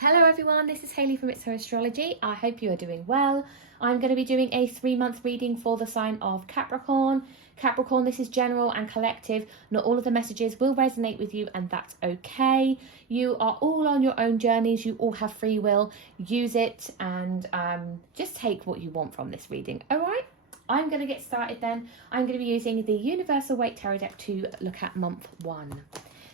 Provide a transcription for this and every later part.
Hello everyone, this is Hayley from It's Her Astrology. I hope you are doing well. I'm going to be doing a 3-month reading for the sign of Capricorn. Capricorn, this is general and collective. Not all of the messages will resonate with you, and that's okay. You are all on your own journeys. You all have free will. Use it and just take what you want from this reading. All right, I'm going to get started then. I'm going to be using the Universal Weight Tarot deck to look at month 1.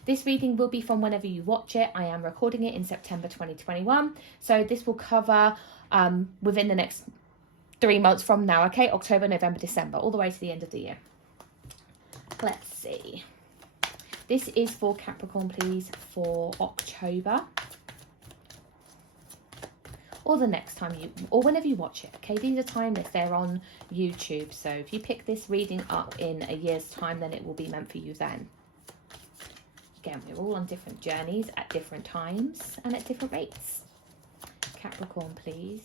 This reading will be from whenever you watch it. I am recording it in September 2021. So this will cover within the next 3 months from now, okay? October, November, December, all the way to the end of the year. Let's see. This is for Capricorn, please, for October. Or the next time or whenever you watch it, okay? These are timeless. They're on YouTube. So if you pick this reading up in a year's time, then it will be meant for you then. Again, we're all on different journeys at different times and at different rates. Capricorn, please.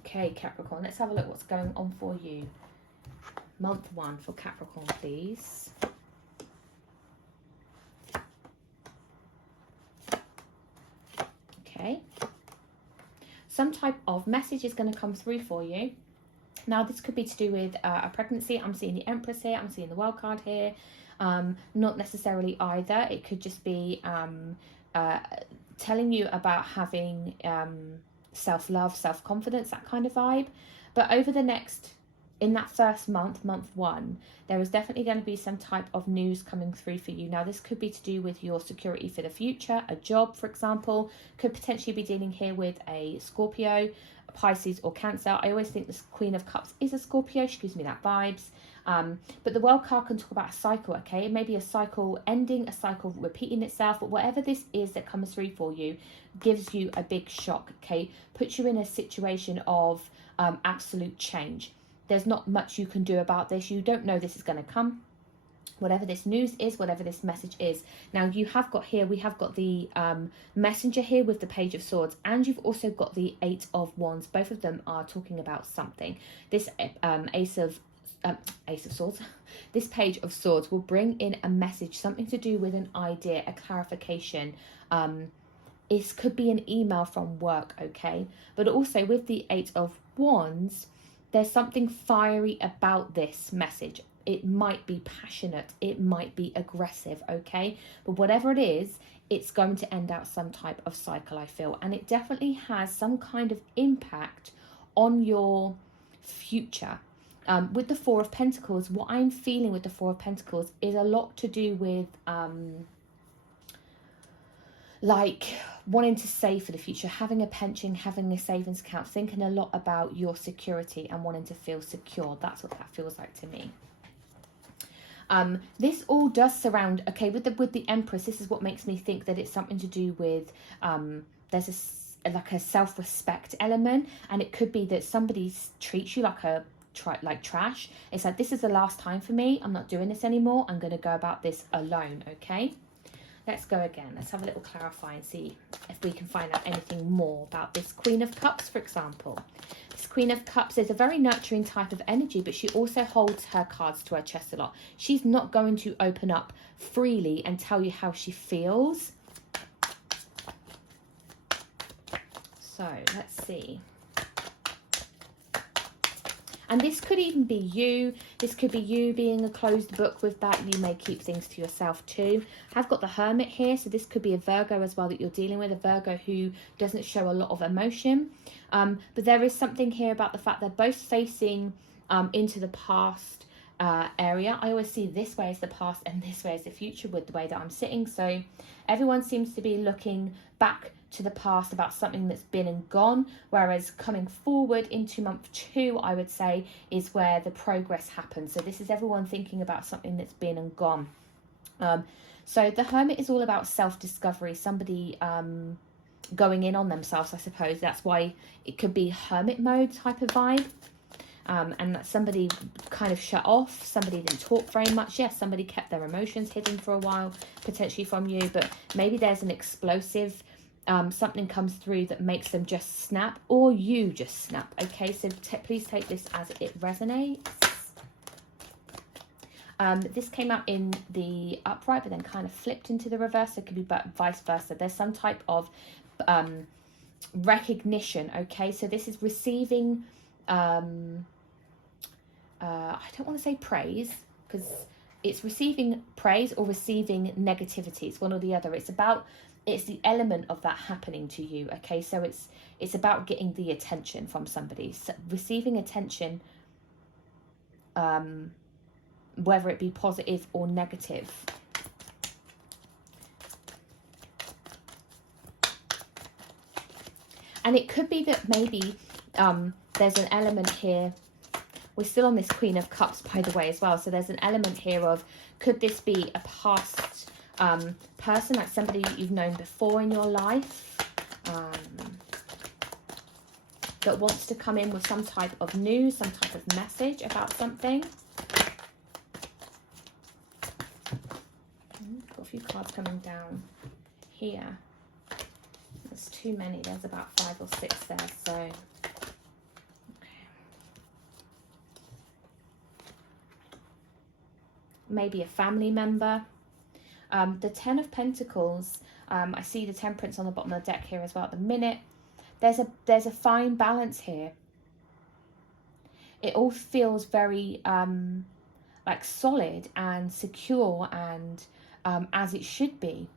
Okay, Capricorn, let's have a look what's going on for you. Month 1 for Capricorn, please. Okay. Some type of message is going to come through for you. Now, this could be to do with a pregnancy. I'm seeing the Empress here. I'm seeing the World card here. Not necessarily either. It could just be telling you about having self-love, self-confidence, that kind of vibe. But over the next, in that first month, month 1, there is definitely going to be some type of news coming through for you. Now, this could be to do with your security for the future, a job, for example. Could potentially be dealing here with a Scorpio, Pisces or Cancer. I always think this Queen of Cups is a Scorpio. She gives me that vibes. But the World card can talk about a cycle, okay? Maybe a cycle ending, a cycle repeating itself, but whatever this is that comes through for you gives you a big shock, okay? Puts you in a situation of absolute change. There's not much you can do about this. You don't know this is going to come. Whatever this news is, whatever this message is. Now, you have got here, we have got the messenger here with the Page of Swords, and you've also got the 8 of Wands. Both of them are talking about something. This Ace of Swords, this Page of Swords will bring in a message, something to do with an idea, a clarification. It could be an email from work, okay? But also with the 8 of Wands, there's something fiery about this message. It might be passionate, it might be aggressive, okay? But whatever it is, it's going to end out some type of cycle, I feel. And it definitely has some kind of impact on your future. With the 4 of Pentacles, what I'm feeling with the 4 of Pentacles is a lot to do with like wanting to save for the future, having a pension, having a savings account, thinking a lot about your security and wanting to feel secure. That's what that feels like to me. This all does surround, okay, with the Empress, this is what makes me think that it's something to do with, there's like a self-respect element, and it could be that somebody treats you like trash. It's like, this is the last time for me. I'm not doing this anymore. I'm going to go about this alone, okay? Let's go again. Let's have a little clarify and see if we can find out anything more about this Queen of Cups, for example. This Queen of Cups is a very nurturing type of energy, but she also holds her cards to her chest a lot. She's not going to open up freely and tell you how she feels. So let's see. And this could even be you. This could be you being a closed book with that. You may keep things to yourself too. I've got the Hermit here. So this could be a Virgo as well that you're dealing with. A Virgo who doesn't show a lot of emotion. But there is something here about the fact they're both facing into the past area. I always see this way as the past and this way as the future with the way that I'm sitting. So everyone seems to be looking back to the past about something that's been and gone, whereas coming forward into month 2, I would say, is where the progress happens. So this is everyone thinking about something that's been and gone. So the Hermit is all about self-discovery, somebody going in on themselves, I suppose. That's why it could be hermit mode type of vibe. And that somebody kind of shut off, somebody didn't talk very much. Yes, somebody kept their emotions hidden for a while, potentially from you, but maybe there's an explosive something comes through that makes them just snap, or you just snap. Okay, so please take this as it resonates. This came out in the upright, but then kind of flipped into the reverse. So it could be vice versa. There's some type of recognition, okay? So this is receiving, I don't want to say praise, because it's receiving praise or receiving negativity. It's one or the other. It's the element of that happening to you, okay? So it's about getting the attention from somebody. So receiving attention, whether it be positive or negative. And it could be that maybe there's an element here. We're still on this Queen of Cups, by the way, as well. So there's an element here of, could this be a past person, like somebody you've known before in your life, that wants to come in with some type of news, some type of message about something. Got a few cards coming down here. There's too many. There's about 5 or 6 there. So, okay. Maybe a family member. The 10 of Pentacles. I see the Temperance on the bottom of the deck here as well at the minute. There's a fine balance here. It all feels very like solid and secure and as it should be.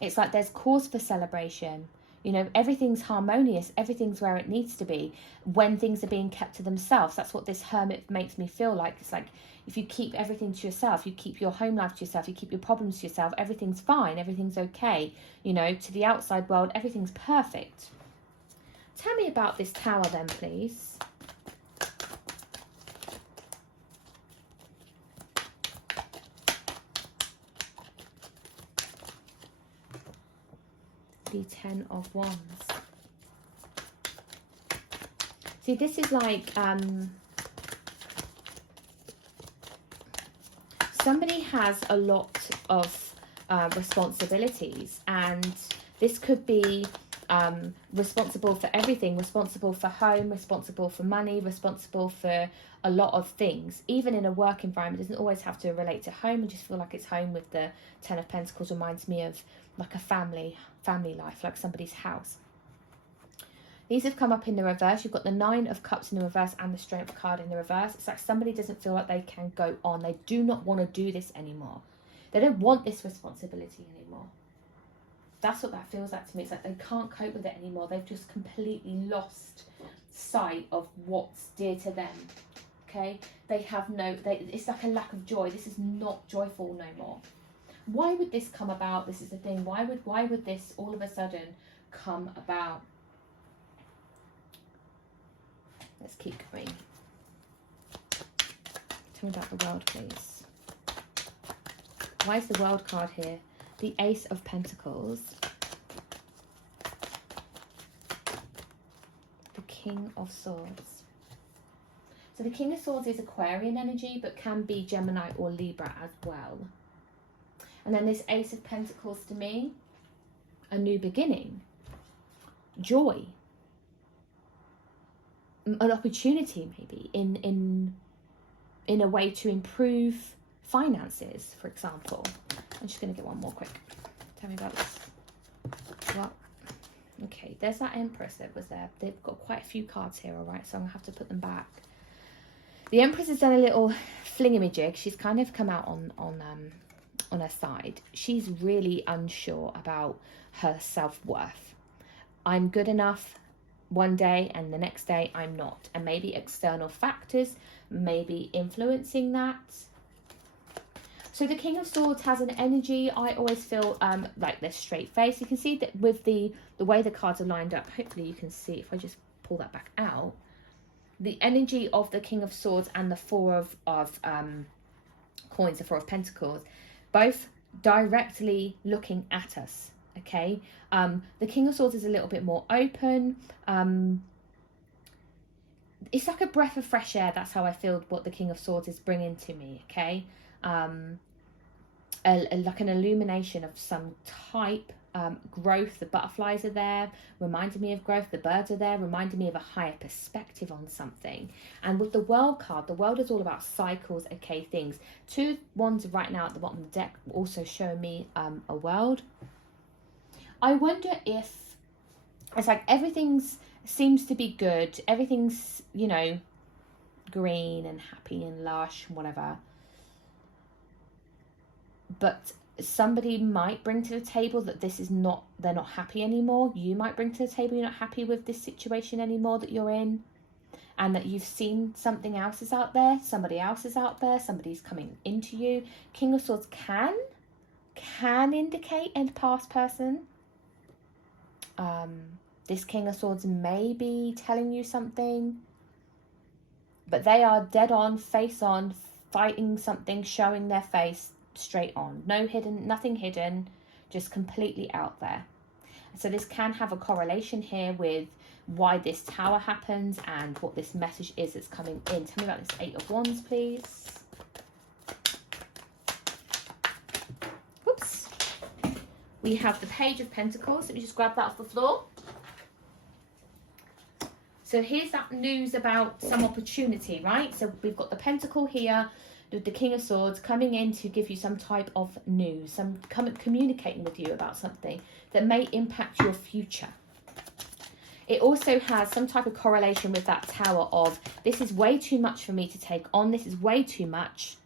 It's like there's cause for celebration. You know, everything's harmonious. Everything's where it needs to be when things are being kept to themselves. That's what this Hermit makes me feel like. It's like if you keep everything to yourself, you keep your home life to yourself, you keep your problems to yourself, everything's fine, everything's okay. You know, to the outside world, everything's perfect. Tell me about this Tower then, please. The 10 of Wands. See, this is like somebody has a lot of responsibilities, and this could be responsible for everything, responsible for home, responsible for money, responsible for a lot of things. Even in a work environment, it doesn't always have to relate to home. I just feel like it's home with the 10 of Pentacles reminds me of like a family life, like somebody's house. These have come up in the reverse. You've got the 9 of Cups in the reverse and the Strength card in the reverse. It's like somebody doesn't feel like they can go on. They do not want to do this anymore. They don't want this responsibility anymore. That's what that feels like to me. It's like they can't cope with it anymore. They've just completely lost sight of what's dear to them. Okay? They have it's like a lack of joy. This is not joyful no more. Why would this come about? This is the thing. Why would this all of a sudden come about? Let's keep going. Tell me about the World, please. Why is the World card here? The Ace of Pentacles. The King of Swords. So the King of Swords is Aquarian energy, but can be Gemini or Libra as well. And then this Ace of Pentacles to me, a new beginning, joy, an opportunity maybe in a way to improve finances, for example. I'm just going to get one more quick. Tell me about this. Well, okay, there's that Empress that was there. They've got quite a few cards here, all right, so I'm going to have to put them back. The Empress has done a little flingamajig. She's kind of come out on her side. She's really unsure about her self-worth. I'm good enough one day and the next day I'm not. And maybe external factors may be influencing that. So the King of Swords has an energy, I always feel like this straight face. You can see that with the way the cards are lined up. Hopefully you can see if I just pull that back out. The energy of the King of Swords and the Four of Coins, the Four of Pentacles, both directly looking at us, okay? The King of Swords is a little bit more open. It's like a breath of fresh air. That's how I feel what the King of Swords is bringing to me, okay? Like an illumination of some type. growth. The butterflies are there, reminding me of growth. The birds are there, reminding me of a higher perspective on something. And with the World card, the World is all about cycles, okay, things. Two wands right now at the bottom of the deck also show me a world. I wonder if it's like everything's seems to be good. Everything's, you know, green and happy and lush, whatever. But somebody might bring to the table that this is not, they're not happy anymore. You might bring to the table you're not happy with this situation anymore that you're in, and that you've seen something else is out there, somebody else is out there, somebody's coming into you. King of Swords can indicate a past person. This King of Swords may be telling you something, but they are dead on, face on, fighting something, showing their face straight on. No hidden, nothing hidden, just completely out there. So this can have a correlation here with why this tower happens and what this message is that's coming in. Tell me about this 8 of Wands, please. Whoops. We have the Page of Pentacles. Let me just grab that off the floor. So here's that news about some opportunity, right? So we've got the Pentacle here, the King of Swords coming in to give you some type of news, some communicating with you about something that may impact your future. It also has some type of correlation with that tower of, this is way too much for me to take on, this is way too much,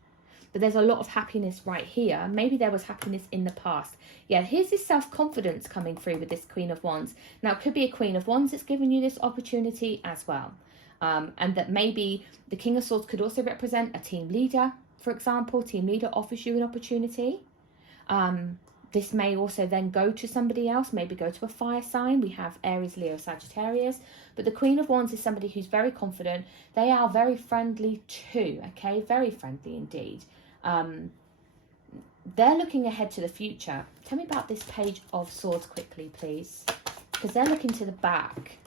but there's a lot of happiness right here. Maybe there was happiness in the past. Yeah, here's this self-confidence coming through with this Queen of Wands. Now, it could be a Queen of Wands that's giving you this opportunity as well. And that maybe the King of Swords could also represent a team leader, for example. Team leader offers you an opportunity. This may also then go to somebody else, maybe go to a fire sign. We have Aries, Leo, Sagittarius. But the Queen of Wands is somebody who's very confident. They are very friendly too, okay? Very friendly indeed. They're looking ahead to the future. Tell me about this Page of Swords quickly, please. Because they're looking to the back.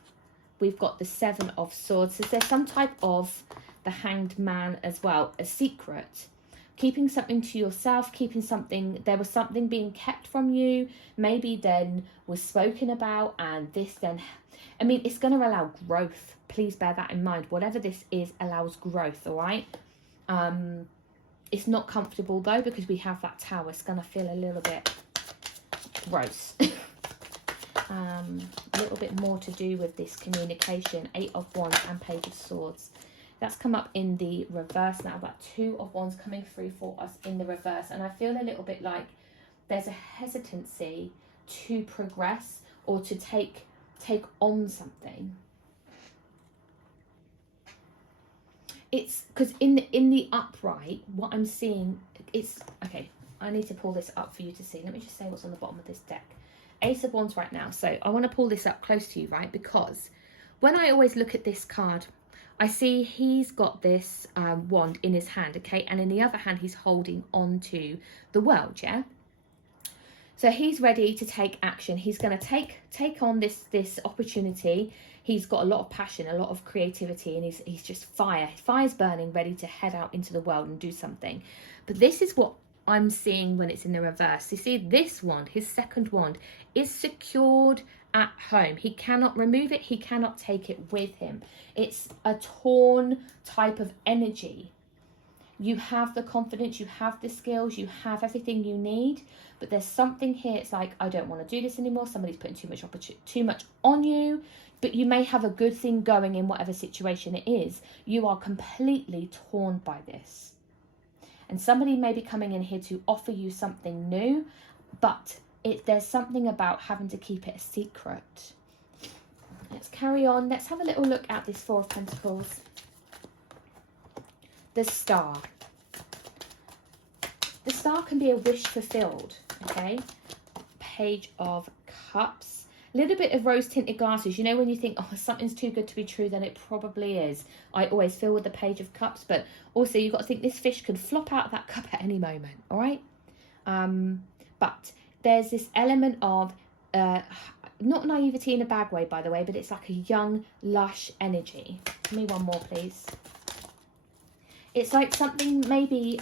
We've got the 7 of Swords. So there's some type of the Hanged Man as well, a secret. Keeping something to yourself, keeping something, there was something being kept from you, maybe then was spoken about, and this then, I mean, it's going to allow growth. Please bear that in mind. Whatever this is allows growth, all right? It's not comfortable though, because we have that tower. It's going to feel a little bit gross. A little bit more to do with this communication. 8 of Wands and Page of Swords. That's come up in the reverse now. But 2 of Wands coming through for us in the reverse. And I feel a little bit like there's a hesitancy to progress or to take on something. It's because in the upright, what I'm seeing, it's, okay, I need to pull this up for you to see. Let me just say what's on the bottom of this deck. Ace of Wands right now. So I want to pull this up close to you, right? Because when I always look at this card, I see he's got this wand in his hand, okay? And in the other hand, he's holding on to the world, yeah? So he's ready to take action. He's going to take on this opportunity. He's got a lot of passion, a lot of creativity, and he's just fire. Fire's burning, ready to head out into the world and do something. But this is what I'm seeing when it's in the reverse. You see, this wand, his second wand, is secured at home. He cannot remove it. He cannot take it with him. It's a torn type of energy. You have the confidence, you have the skills, you have everything you need, but there's something here. It's like, I don't want to do this anymore. Somebody's putting too much on you, but you may have a good thing going in whatever situation it is. You are completely torn by this. And somebody may be coming in here to offer you something new, but there's something about having to keep it a secret. Let's carry on. Let's have a little look at this 4 of Pentacles. The Star. The Star can be a wish fulfilled, okay? Page of Cups. A little bit of rose-tinted glasses. You know when you think, oh, something's too good to be true, then it probably is. I always feel with the Page of Cups, but also you've got to think this fish could flop out of that cup at any moment, all right? But there's this element of, not naivety in a bad way, by the way, but it's like a young, lush energy. Give me one more, please. It's like something maybe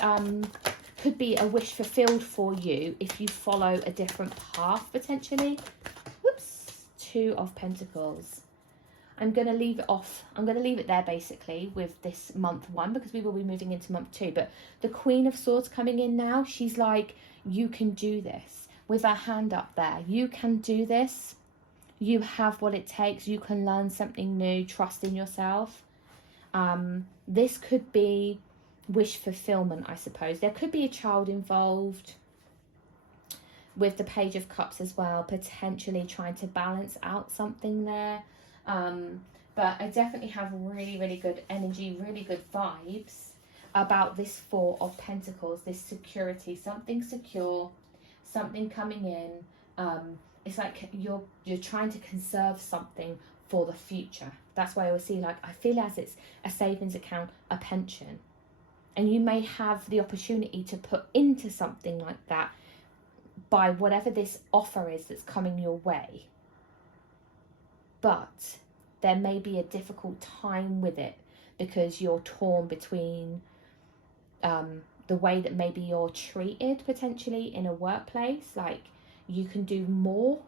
could be a wish fulfilled for you if you follow a different path, potentially. Whoops, Two of Pentacles. I'm going to leave it off. I'm going to leave it there, basically, with this month 1, because we will be moving into month 2. But the Queen of Swords coming in now, she's like, you can do this. With her hand up there, you can do this. You have what it takes. You can learn something new. Trust in yourself. This could be wish fulfillment, I suppose. There could be a child involved with the Page of Cups as well, potentially trying to balance out something there. But I definitely have really, really good energy, really good vibes about this Four of Pentacles, this security, something secure, something coming in. It's like you're trying to conserve something for the future. That's why I always see, like, I feel as it's a savings account, a pension. And you may have the opportunity to put into something like that by whatever this offer is that's coming your way. But there may be a difficult time with it because you're torn between the way that maybe you're treated potentially in a workplace. Like, you can do more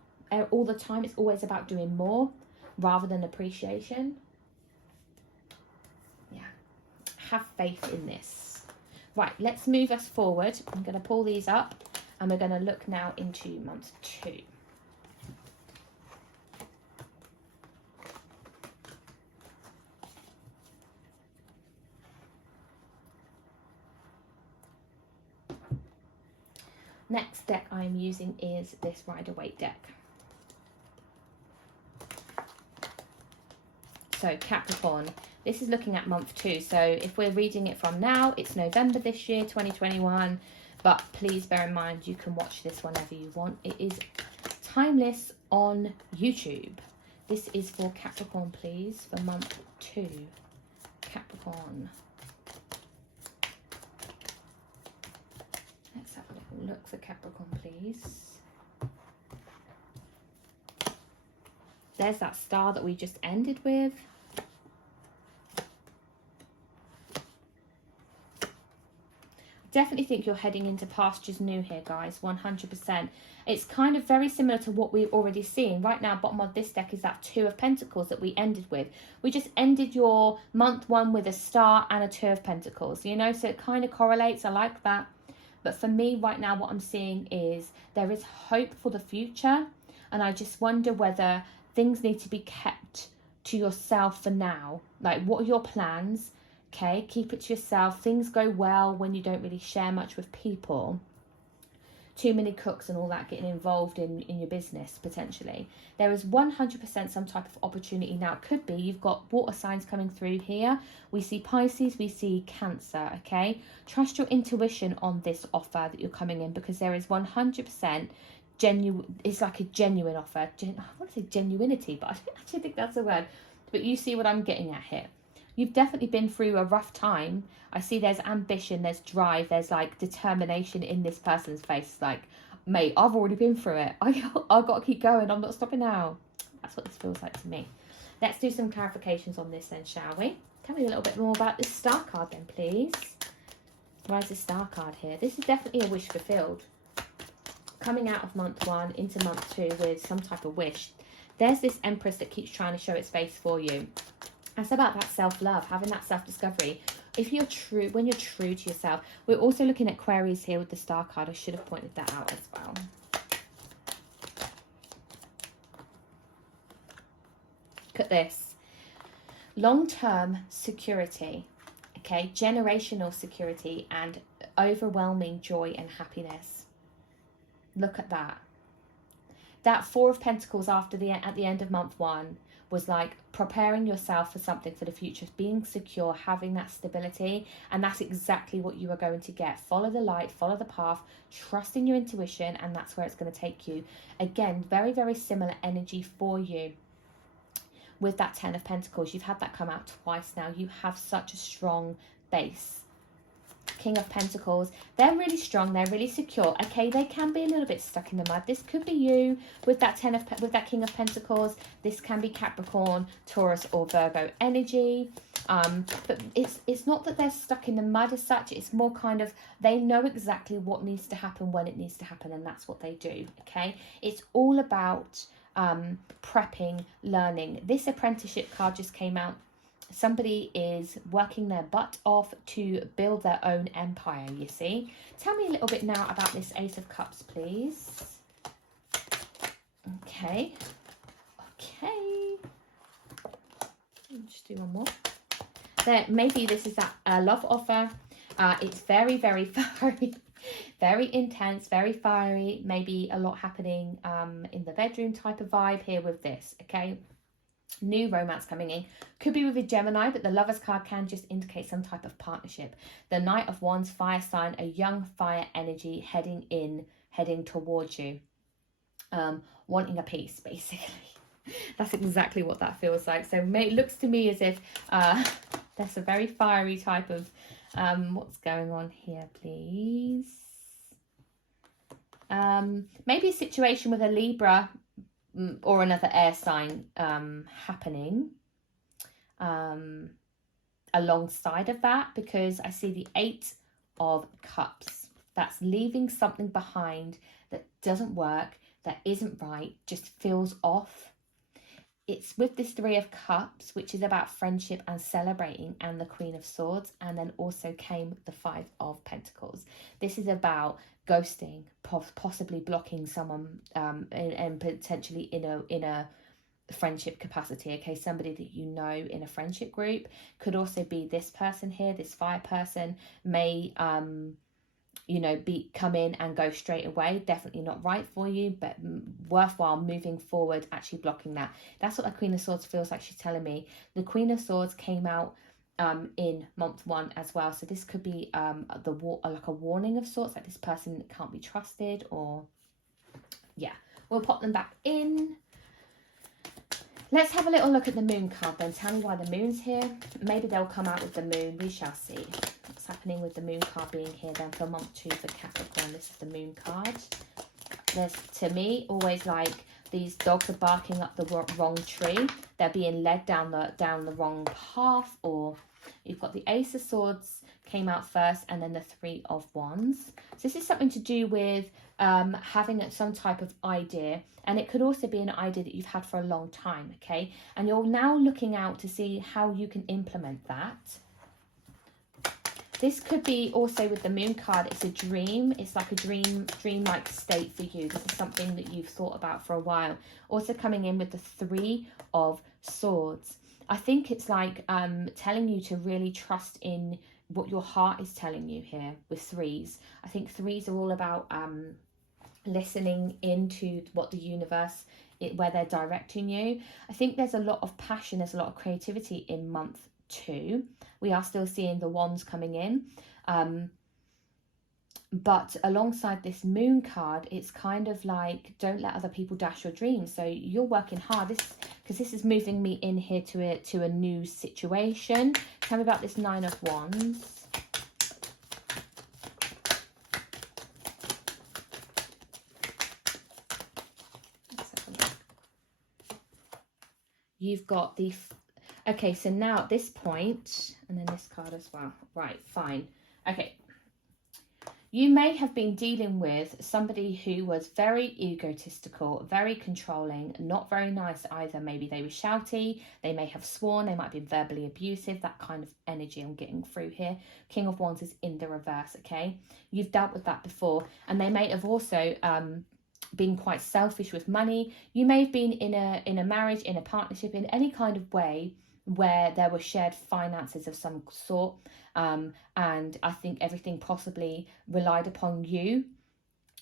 all the time. It's always about doing more rather than appreciation. Yeah. Have faith in this. Right, let's move us forward. I'm going to pull these up and we're going to look now into month 2. Next deck I'm using is this Rider-Waite deck. So Capricorn, this is looking at month 2. So if we're reading it from now, it's November this year, 2021. But please bear in mind, you can watch this whenever you want. It is timeless on YouTube. This is for Capricorn, please, for month 2. Capricorn. Let's have a little look for Capricorn, please. There's that star that we just ended with. Definitely think you're heading into pastures new here, guys, 100%. It's kind of very similar to what we've already seen. Right now, bottom of this deck is that Two of Pentacles that we ended with. We just ended your month 1 with a star and a Two of Pentacles, you know, so it kind of correlates. I like that. But for me right now, what I'm seeing is there is hope for the future. And I just wonder whether things need to be kept to yourself for now. Like, what are your plans? Okay, keep it to yourself. Things go well when you don't really share much with people. Too many cooks and all that getting involved in your business, potentially. There is 100% some type of opportunity. Now, it could be you've got water signs coming through here. We see Pisces, we see Cancer, okay? Trust your intuition on this offer that you're coming in, because there is 100% genuine. It's like a genuine offer. I want to say genuinity, but I don't actually think that's a word. But you see what I'm getting at here. You've definitely been through a rough time. I see there's ambition, there's drive, there's like determination in this person's face. Like, mate, I've already been through it. I've got to keep going. I'm not stopping now. That's what this feels like to me. Let's do some clarifications on this then, shall we? Tell me a little bit more about this star card then, please. Why is the star card here? This is definitely a wish fulfilled. Coming out of month 1 into month 2 with some type of wish. There's this Empress that keeps trying to show its face for you. That's about that self-love, having that self-discovery. If you're true, when you're true to yourself. We're also looking at Aquarius here with the star card. I should have pointed that out as well. Look at this. Long-term security, okay? Generational security and overwhelming joy and happiness. Look at that. That Four of Pentacles at the end of month 1 was like preparing yourself for something for the future, being secure, having that stability, and that's exactly what you are going to get. Follow the light, follow the path, trust in your intuition, and that's where it's going to take you. Again, very, very similar energy for you with that Ten of Pentacles. You've had that come out twice now. You have such a strong base. King of Pentacles. They're really strong. They're really secure. Okay, they can be a little bit stuck in the mud. This could be you with that with that King of Pentacles. This can be Capricorn, Taurus, or Virgo energy. But it's not that they're stuck in the mud as such. It's more kind of they know exactly what needs to happen when it needs to happen, and that's what they do. Okay, it's all about prepping, learning. This apprenticeship card just came out. Somebody is working their butt off to build their own empire, you see. Tell me a little bit now about this Ace of Cups, please. Okay. Okay. Just do one more. There, maybe this is a love offer. It's very, very fiery, very intense, very fiery. Maybe a lot happening in the bedroom type of vibe here with this, okay? New romance coming in. Could be with a Gemini, but the Lovers card can just indicate some type of partnership. The Knight of Wands, fire sign, a young fire energy heading towards you. Wanting a piece, basically. That's exactly what that feels like. So it looks to me as if there's a very fiery type of what's going on here, please. Maybe a situation with a Libra or another air sign happening alongside of that, because I see the 8 of Cups. That's leaving something behind that doesn't work, that isn't right, just feels off. It's with this 3 of Cups, which is about friendship and celebrating, and the Queen of Swords, and then also came the 5 of Pentacles. This is about ghosting, possibly blocking someone, and potentially in a friendship capacity. Okay, somebody that you know in a friendship group. Could also be this person here, this fire person may you know, come in and go straight away. Definitely not right for you, but worthwhile moving forward, actually blocking that. That's what the Queen of Swords feels like she's telling me. The Queen of Swords came out in month 1 as well, so this could be like a warning of sorts, like this person can't be trusted, or yeah. We'll pop them back in. Let's have a little look at the Moon card then. Tell me why the Moon's here. Maybe they'll come out with the Moon. We shall see what's happening with the Moon card being here then for month 2 for Capricorn. This is the Moon card. There's, to me, always like these dogs are barking up the wrong tree. They're being led down the wrong path. Or you've got the Ace of Swords came out first, and then the 3 of Wands. So this is something to do with having some type of idea, and it could also be an idea that you've had for a long time, okay? And you're now looking out to see how you can implement that. This could be also with the Moon card, it's a dream. It's like a dream-like state for you. This is something that you've thought about for a while. Also coming in with the 3 of Swords. I think it's like telling you to really trust in what your heart is telling you here with 3s. I think 3s are all about listening into what the universe, where they're directing you. I think there's a lot of passion, there's a lot of creativity in month 2. We are still seeing the Wands coming in. But alongside this Moon card, it's kind of like, don't let other people dash your dreams. So you're working hard, because this is moving me in here to a new situation. Tell me about this 9 of Wands. You've got the... Okay, so now at this point, and then this card as well. Right, fine. Okay. You may have been dealing with somebody who was very egotistical, very controlling, not very nice either. Maybe they were shouty, they may have sworn, they might be verbally abusive, that kind of energy I'm getting through here. King of Wands is in the reverse, okay? You've dealt with that before, and they may have also been quite selfish with money. You may have been in a marriage, in a partnership, in any kind of way where there were shared finances of some sort, and I think everything possibly relied upon you.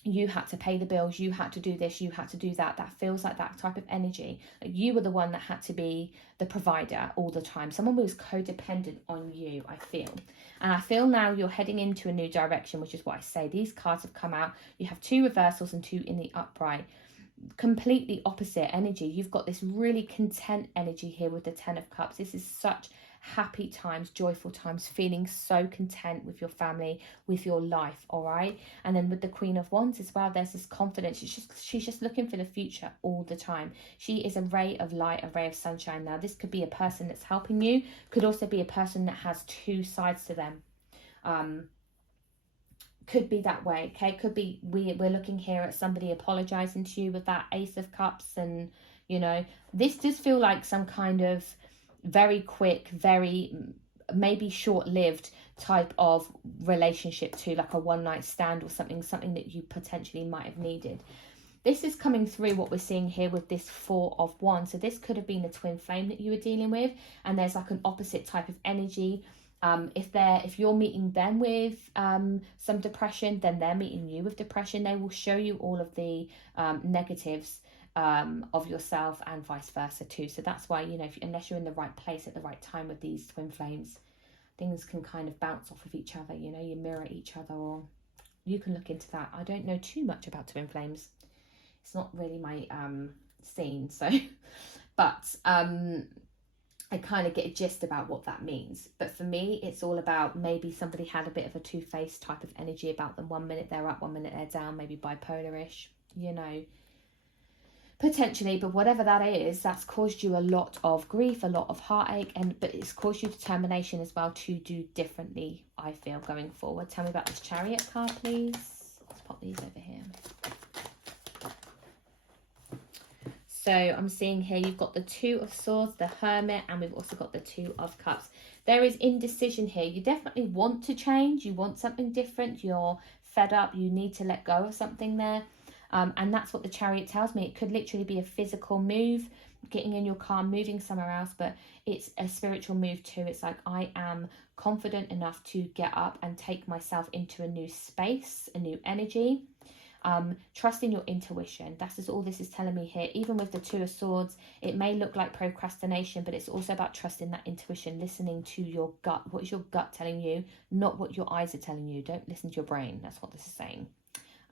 You had to pay the bills, you had to do this, you had to do that. That feels like that type of energy. Like you were the one that had to be the provider all the time. Someone who was codependent on you, I feel. And I feel now you're heading into a new direction, which is what I say. These cards have come out. You have 2 reversals and 2 in the upright. Completely opposite energy. You've got this really content energy here with the 10 of Cups. This is such happy times, joyful times, feeling so content with your family, with your life, all right? And then with the Queen of Wands as well, there's this confidence. She's just looking for the future all the time. She is a ray of light, a ray of sunshine. Now, this could be a person that's helping you, could also be a person that has two sides to them. Could be that way, okay? Could be we're looking here at somebody apologizing to you with that Ace of Cups, and you know, this does feel like some kind of very quick, very maybe short-lived type of relationship too, like a one-night stand or something that you potentially might have needed. This is coming through what we're seeing here with this Four of Wands. So this could have been a twin flame that you were dealing with, and there's like an opposite type of energy. If you're meeting them with some depression, then they're meeting you with depression. They will show you all of the negatives of yourself, and vice versa too. So that's why, you know, unless you're in the right place at the right time with these twin flames, things can kind of bounce off of each other. You know, you mirror each other, or you can look into that. I don't know too much about twin flames. It's not really my scene, so but I kind of get a gist about what that means. But for me, it's all about maybe somebody had a bit of a two-faced type of energy about them. 1 minute they're up, 1 minute they're down, maybe bipolar-ish, you know, potentially. But whatever that is, that's caused you a lot of grief, a lot of heartache, but it's caused you determination as well to do differently, I feel, going forward. Tell me about this Chariot card, please. Let's pop these over here. So I'm seeing here you've got the Two of Swords, the Hermit, and we've also got the Two of Cups. There is indecision here. You definitely want to change. You want something different. You're fed up. You need to let go of something there. And that's what the Chariot tells me. It could literally be a physical move, getting in your car, moving somewhere else, but it's a spiritual move too. It's like, I am confident enough to get up and take myself into a new space, a new energy. Trust in your intuition. That is all this is telling me here. Even with the Two of Swords, it may look like procrastination, but it's also about trusting that intuition, listening to your gut. What is your gut telling you, not what your eyes are telling you? Don't listen to your brain. That's what this is saying.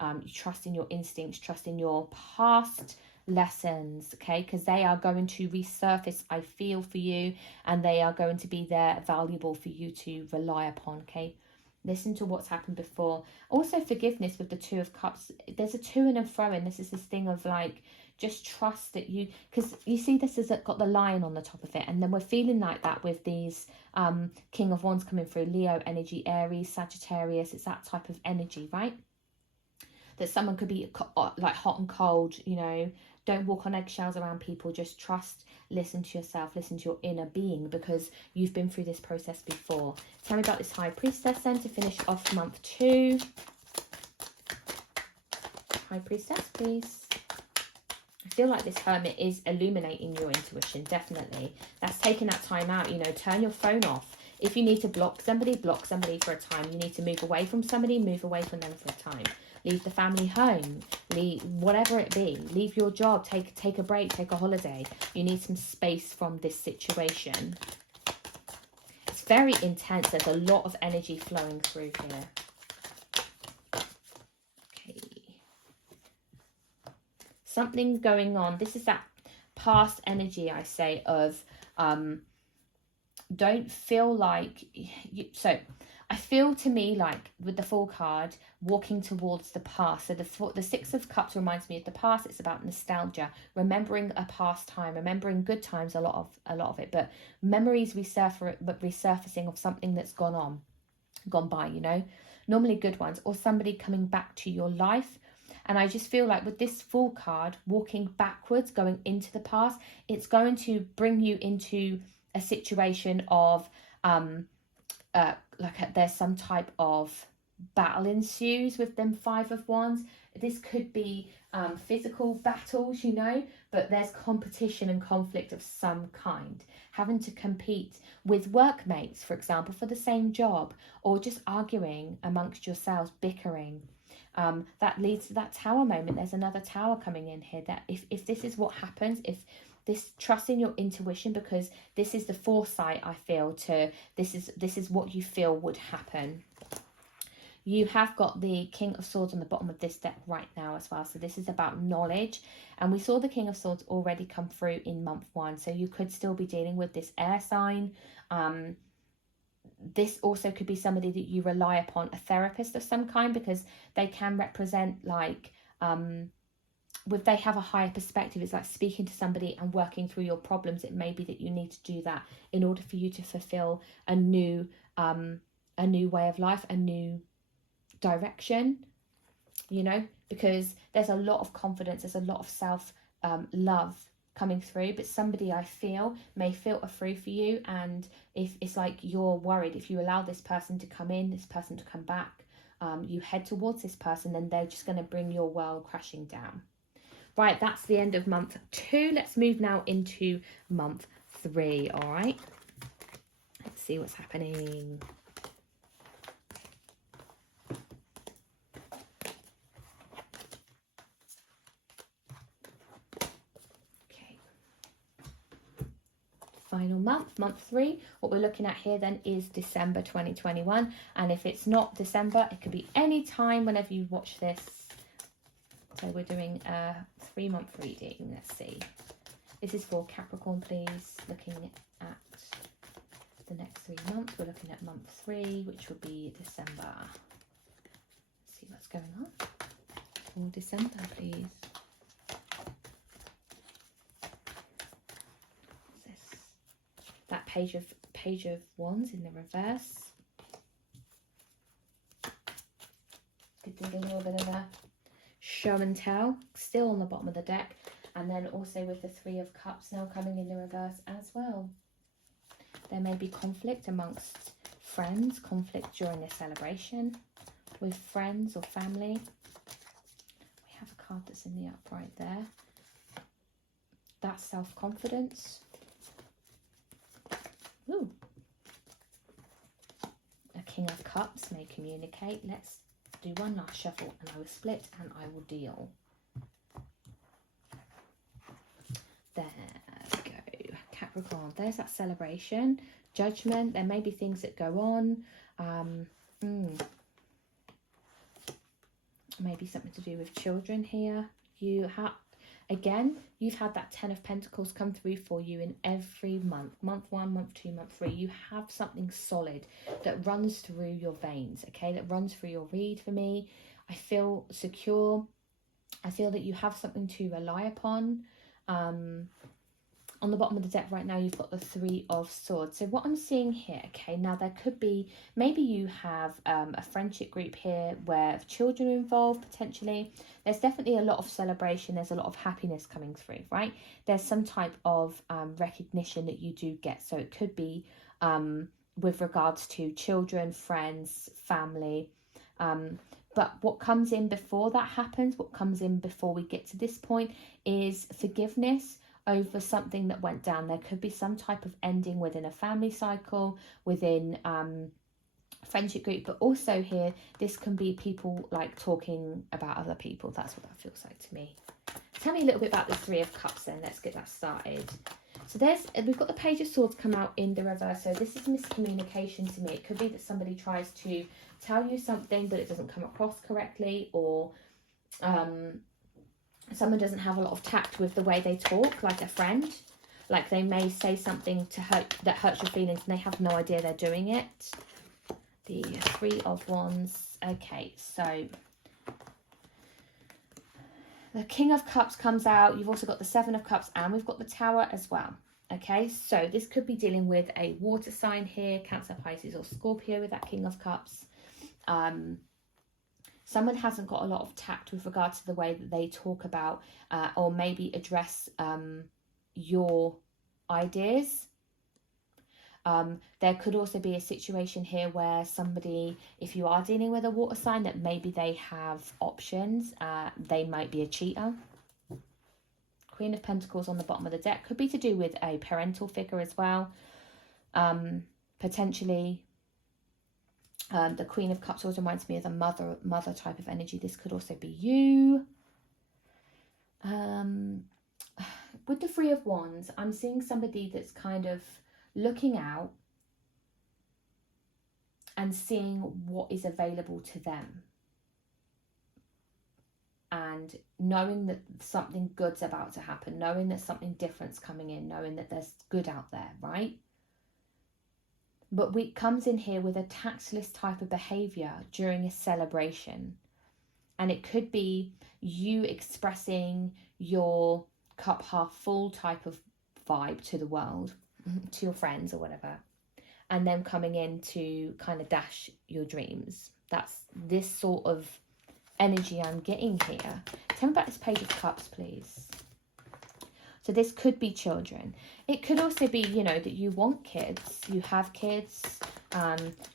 You trust in your instincts, trust in your past lessons, okay? Because they are going to resurface, I feel, for you, and they are going to be there, valuable for you to rely upon, okay? Listen to what's happened before. Also forgiveness with the Two of Cups. There's a to and a fro in. This is this thing of like, just trust that you, because you see this has got the lion on the top of it, and then we're feeling like that with these King of Wands coming through. Leo energy, Aries, Sagittarius. It's that type of energy, right? That someone could be like hot and cold, you know. Don't walk on eggshells around people. Just trust, listen to yourself, listen to your inner being, because you've been through this process before. Tell me about this High Priestess then to finish off month 2. High Priestess, please. I feel like this Hermit is illuminating your intuition, definitely. That's taking that time out, you know. Turn your phone off. If you need to block somebody for a time. You need to move away from somebody, move away from them for a time. Leave the family home, leave whatever it be, leave your job, take a break, take a holiday. You need some space from this situation. It's very intense. There's a lot of energy flowing through here. Okay. Something going on. This is that past energy, I say, of don't feel like so I feel to me like with the Fool card, walking towards the past. So the Six of Cups reminds me of the past. It's about nostalgia, remembering a past time, remembering good times, a lot of it, but memories resurfacing of something that's gone by, you know, normally good ones, or somebody coming back to your life. And I just feel like with this Fool card, walking backwards, going into the past, it's going to bring you into a situation of there's some type of battle ensues with them Five of Wands. This could be physical battles, you know, but there's competition and conflict of some kind. Having to compete with workmates, for example, for the same job, or just arguing amongst yourselves, bickering. That leads to that Tower moment. There's another Tower coming in here, that if this is what happens, if this, trust in your intuition, because this is the foresight, I feel, to this is what you feel would happen. You have got the King of Swords on the bottom of this deck right now as well. So this is about knowledge. And we saw the King of Swords already come through in month 1. So you could still be dealing with this air sign. This also could be somebody that you rely upon, a therapist of some kind, because they can represent like if they have a higher perspective, it's like speaking to somebody and working through your problems. It may be that you need to do that in order for you to fulfill a new way of life, a new direction, you know, because there's a lot of confidence, there's a lot of self love coming through, but somebody I feel may filter through for you, and if it's like you're worried, if you allow this person to come in, this person to come back, you head towards this person, then they're just going to bring your world crashing down. Right, that's the end of month 2. Let's move now into month 3, all right? Let's see what's happening. Okay. Final month, month 3. What we're looking at here then is December 2021. And if it's not December, it could be any time whenever you watch this. So we're doing a 3-month reading. Let's see. This is for Capricorn, please. Looking at the next 3 months. We're looking at month 3, which will be December. Let's see what's going on for December, please. What's this? That page of wands in the reverse. Could do a little bit of a show and tell, still on the bottom of the deck, and then also with the 3 of cups now coming in the reverse as well. There may be conflict amongst friends, conflict during a celebration with friends or family. We have a card that's in the upright there. That's self-confidence. Ooh. A King of Cups may communicate. Let's do one last shuffle and I will split and I will deal. There we go. Capricorn, there's that celebration, judgment. There may be things that go on. Maybe something to do with children here. You have, again, you've had that 10 of Pentacles come through for you in every month. Month 1, month 2, month 3. You have something solid that runs through your veins, okay? That runs through your read for me. I feel secure. I feel that you have something to rely upon. On the bottom of the deck right now, you've got the 3 of Swords. So what I'm seeing here, okay, now there could be, maybe you have a friendship group here where children are involved, potentially. There's definitely a lot of celebration. There's a lot of happiness coming through, right? There's some type of recognition that you do get. So it could be with regards to children, friends, family. But what comes in before that happens, what comes in before we get to this point is forgiveness over something that went down. There could be some type of ending within a family cycle, within friendship group, but also here this can be people like talking about other people. That's what that feels like to me. Tell me a little bit about the 3 of Cups then. Let's get that started. So we've got the Page of Swords come out in the reverse. So this is miscommunication to me. It could be that somebody tries to tell you something but it doesn't come across correctly, or someone doesn't have a lot of tact with the way they talk, like a friend. Like they may say something that hurts your feelings and they have no idea they're doing it. The 3 of Wands. Okay, so the King of Cups comes out. You've also got the 7 of Cups and we've got the Tower as well. Okay, so this could be dealing with a water sign here, Cancer, Pisces or Scorpio with that King of Cups. Someone hasn't got a lot of tact with regard to the way that they talk about or maybe address your ideas. There could also be a situation here where somebody, if you are dealing with a water sign, that maybe they have options. They might be a cheater. Queen of Pentacles on the bottom of the deck could be to do with a parental figure as well. Potentially. The Queen of Cups always reminds me of the mother type of energy. This could also be you. With the 3 of Wands, I'm seeing somebody that's kind of looking out and seeing what is available to them. And knowing that something good's about to happen, knowing that something different's coming in, knowing that there's good out there, right? but it comes in here with a tactless type of behavior during a celebration. And it could be you expressing your cup half full type of vibe to the world, to your friends or whatever, and then coming in to kind of dash your dreams. That's this sort of energy I'm getting here. Tell me about this Page of Cups, please. So this could be children. It could also be, you know, that you want kids, you have kids,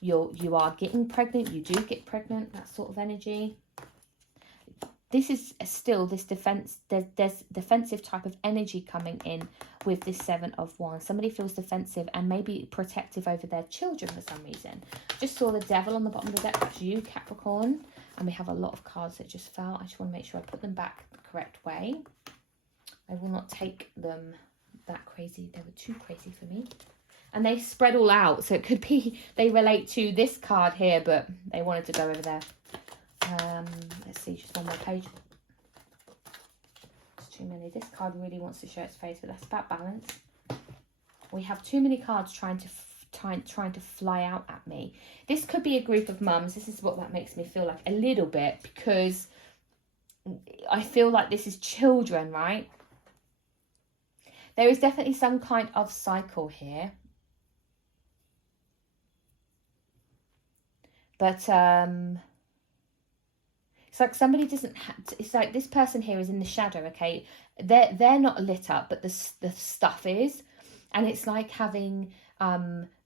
you are getting pregnant, you do get pregnant, that sort of energy. This is still this there's defensive type of energy coming in with this Seven of Wands. Somebody feels defensive and maybe protective over their children for some reason. Just saw the Devil on the bottom of the deck. That's you, Capricorn. And we have a lot of cards that just fell. I just want to make sure I put them back the correct way. I will not take them that crazy. They were too crazy for me. And they spread all out. So it could be they relate to this card here, but they wanted to go over there. Let's see, just one more page. It's too many. This card really wants to show its face, but that's about balance. We have too many cards trying to fly out at me. This could be a group of mums. This is what that makes me feel like a little bit, because I feel like this is children, right? There is definitely some kind of cycle here. But it's like somebody doesn't have to, it's like this person here is in the shadow, okay? They're not lit up, but the stuff is. And it's like having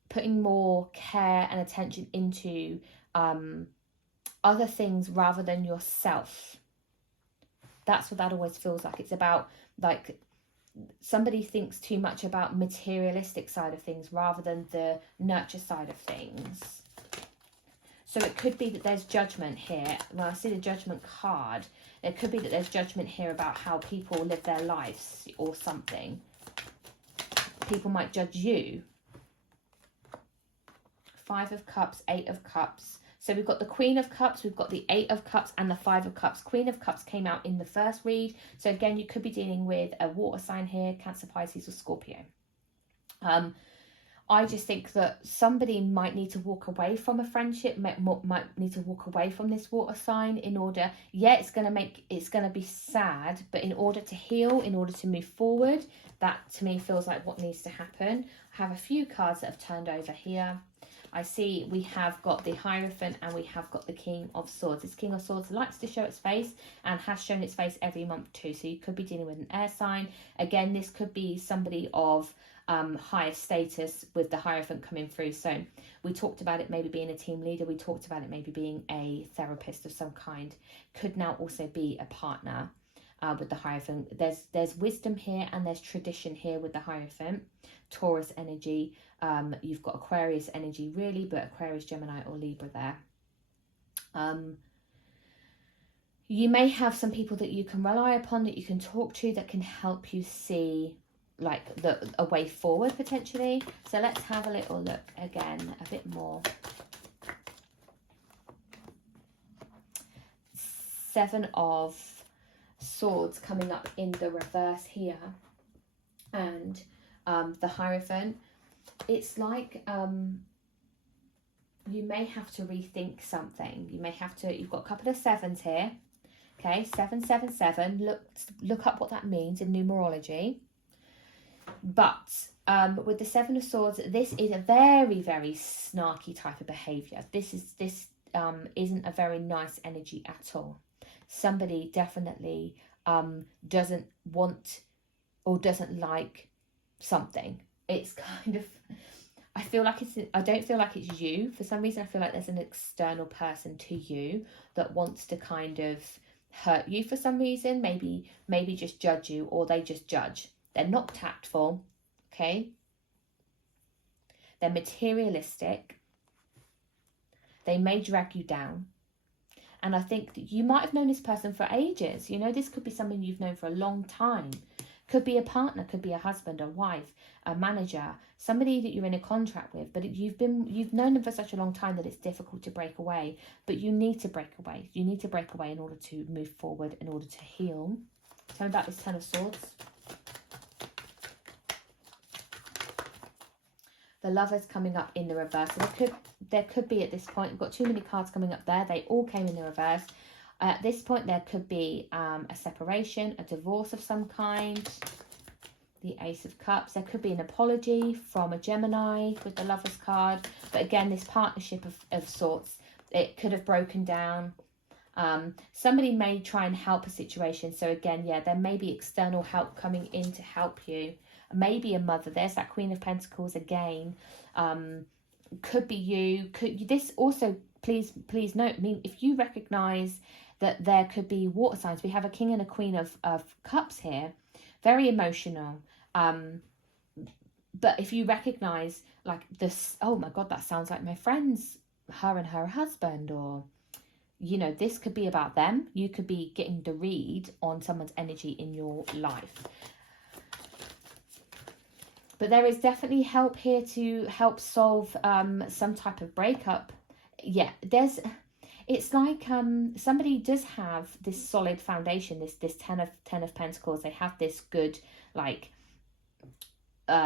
putting more care and attention into other things rather than yourself. That's what that always feels like. It's about like somebody thinks too much about materialistic side of things rather than the nurture side of things. So it could be that there's judgment here. When I see the Judgment card, it could be that there's judgment here about how people live their lives or something. People might judge you. Five of Cups, Eight of Cups. So we've got the Queen of Cups, we've got the Eight of Cups and the Five of Cups. Queen of Cups came out in the first read. So again, you could be dealing with a water sign here, Cancer, Pisces or Scorpio. I just think that somebody might need to walk away from a friendship, might need to walk away from this water sign in order, yeah, it's going to be sad, but in order to heal, in order to move forward, that to me feels like what needs to happen. I have a few cards that have turned over here. I see we have got the Hierophant and we have got the King of Swords. This King of Swords likes to show its face and has shown its face every month too. So you could be dealing with an air sign. Again, this could be somebody of higher status with the Hierophant coming through. So we talked about it maybe being a team leader. We talked about it maybe being a therapist of some kind. Could now also be a partner with the Hierophant. There's wisdom here and there's tradition here with the Hierophant. Taurus energy. You've got Aquarius energy really, but Aquarius, Gemini or Libra there. You may have some people that you can rely upon, that you can talk to, that can help you see like a way forward potentially. So let's have a little look again, a bit more. Seven of Swords coming up in the reverse here, and the Hierophant. It's like you may have to rethink something. You may have to, you've got a couple of sevens here. Okay, 777. Look up what that means in numerology. But with the Seven of Swords, this is a very, very snarky type of behaviour. This isn't a very nice energy at all. Somebody definitely doesn't want or doesn't like something. It's kind of, I don't feel like it's you. For some reason, I feel like there's an external person to you that wants to kind of hurt you for some reason. Maybe just judge you, or they just judge. They're not tactful, okay? They're materialistic. They may drag you down. And I think that you might have known this person for ages. You know, this could be someone you've known for a long time. Could be a partner, could be a husband, a wife, a manager, somebody that you're in a contract with, but you've known them for such a long time that it's difficult to break away. But you need to break away. You need to break away in order to move forward, in order to heal. Tell me about this Ten of Swords. The Lovers coming up in the reverse. So there could be at this point, we've got too many cards coming up there. They all came in the reverse. At this point, there could be a separation, a divorce of some kind. The Ace of Cups. There could be an apology from a Gemini with the Lovers card. But again, this partnership of sorts, it could have broken down. Somebody may try and help a situation. So again, yeah, there may be external help coming in to help you. Maybe a mother. There's that Queen of Pentacles again. Could be you. This also, please note, I mean, if you recognize that there could be water signs, we have a King and a Queen of Cups here, very emotional. But if you recognize like this, oh my God, that sounds like my friend's, her and her husband, or you know, this could be about them. You could be getting the read on someone's energy in your life. But there is definitely help here to help solve some type of breakup. Yeah, it's like somebody does have this solid foundation, this ten of Pentacles. They have this good like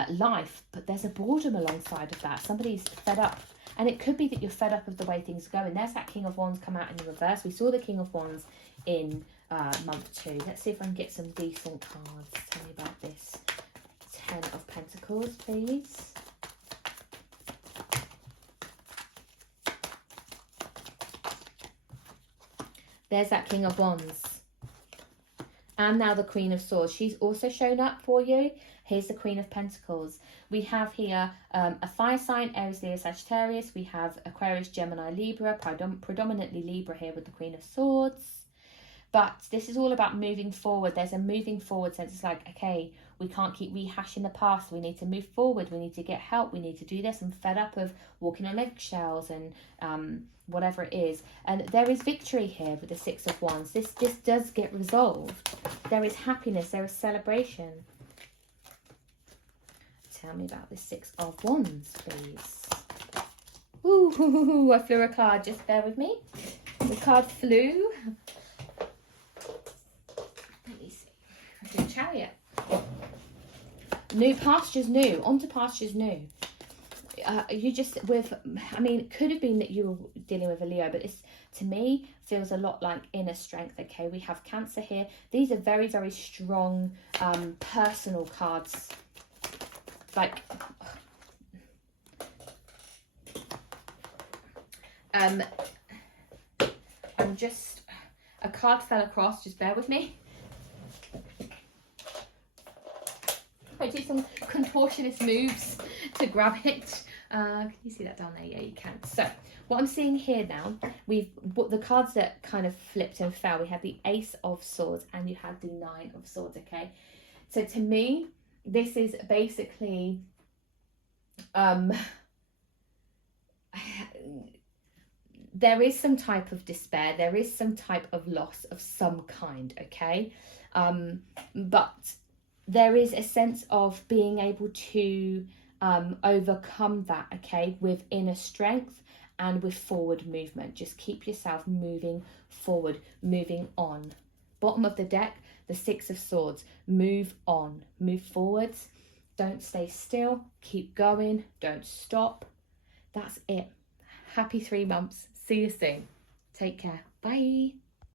life, but there's a boredom alongside of that. Somebody's fed up. And it could be that you're fed up of the way things are going. There's that King of Wands come out in the reverse. We saw the King of Wands in month 2. Let's see if I can get some decent cards. Tell me about this. 10 of Pentacles, please. There's that King of Wands. And now the Queen of Swords. She's also shown up for you. Here's the Queen of Pentacles. We have here a fire sign, Aries, Leo, Sagittarius. We have Aquarius, Gemini, Libra, predominantly Libra here with the Queen of Swords. But this is all about moving forward. There's a moving forward sense. It's like, okay, we can't keep rehashing the past. We need to move forward. We need to get help. We need to do this. I'm fed up of walking on eggshells and whatever it is. And there is victory here with the Six of Wands. This does get resolved. There is happiness. There is celebration. Tell me about the Six of Wands, please. Ooh, I flew a card. Just bear with me. The card flew. Let me see. The Chariot. New pastures new. On to pastures new. You just I mean, it could have been that you were dealing with a Leo, but it's, to me, feels a lot like inner strength. Okay, we have Cancer here. These are very, very strong personal cards. Like, I'm just, a card fell across, just bear with me. I do some contortionist moves to grab it. Can you see that down there? Yeah, you can. So what I'm seeing here now, the cards that kind of flipped and fell, we had the Ace of Swords and you had the Nine of Swords, okay? So to me, this is basically there is some type of despair, there is some type of loss of some kind, okay? But there is a sense of being able to overcome that, okay, with inner strength and with forward movement. Just keep yourself moving forward, moving on. Bottom of the deck, the Six of Swords. Move on, move forwards. Don't stay still. Keep going. Don't stop. That's it. Happy 3 months. See you soon. Take care. Bye.